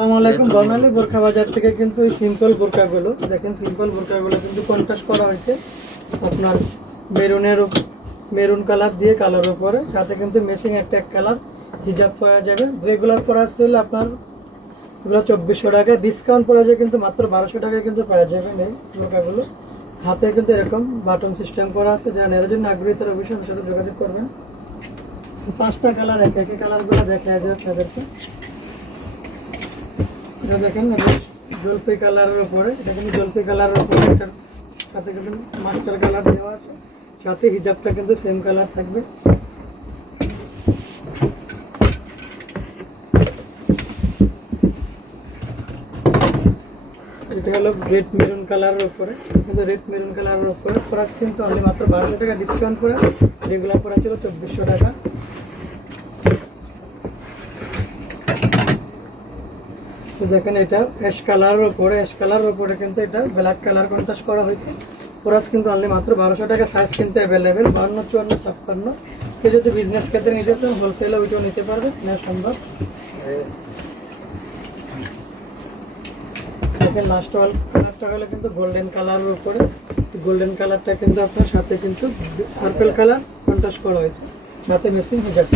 আসসালামু আলাইকুম। বর্ণালী বোরখা বাজার থেকে কিন্তু এই সিম্পল বোরকাগুলো দেখেন, সিম্পল বোরকাগুলো কিন্তু কন্ট্রাস্ট করা হয়েছে আপনার মেরুন কালার দিয়ে কালার উপরে, সাথে কিন্তু ম্যাচিং একটা এক কালার হিজাব পাওয়া যাবে। রেগুলার প্রাইস হলে আপনার এগুলো 2400 টাকা, ডিসকাউন্ট পড়ে যায় কিন্তু মাত্র 1200 টাকায় কিন্তু পাওয়া যাবে এই বোরকাগুলো। হাতে কিন্তু এরকম বাটন সিস্টেম করা আছে, যারা নেওয়ার জন্য আগ্রহী তারা অবশ্যই আমার সাথে যোগাযোগ করবেন। 5টা কালার, একই কালারগুলো দেখা যায় তাদেরকে। এটা দেখেন জলপাই কালারের উপরে, এটা কিন্তু জলপাই কালারের উপরে, এটার সাথে কিন্তু মাস্টার কালার দেওয়া আছে, সাথে হিজাবটা কিন্তু সেম কালার থাকবে। এটা হলো রেড মেরুন কালারের উপরে, কিন্তু রেড মেরুন কালারের উপরে প্রাইস কিন্তু অনলি মাত্র 1200 টাকা ডিসকাউন্ট করে, রেগুলার প্রাইস ছিল 2400 টাকা। দেখেন এটা অ্যাশ কালারের উপরে কিন্তু এটা ব্ল্যাক কালার কন্ট্রাস্ট করা হয়েছে। প্রাইস কিন্তু অনলি মাত্র 1200 টাকা। সাইজ কিন্তু অ্যাভেলেবেল 52, 54, 56। কেউ যদি বিজনেস ক্ষেত্রে নিতে চান হোলসেলে ওইটাও নিতে পারবে, নেওয়া সম্ভব। দেখেন লাস্ট ওয়াল কালারটা হলো কিন্তু গোল্ডেন কালারের উপরে, গোল্ডেন কালারটা কিন্তু আপনার সাথে কিন্তু পার্পল কালার কন্ট্রাস্ট করা হয়েছে, সাথে ম্যাচিং হিজাব।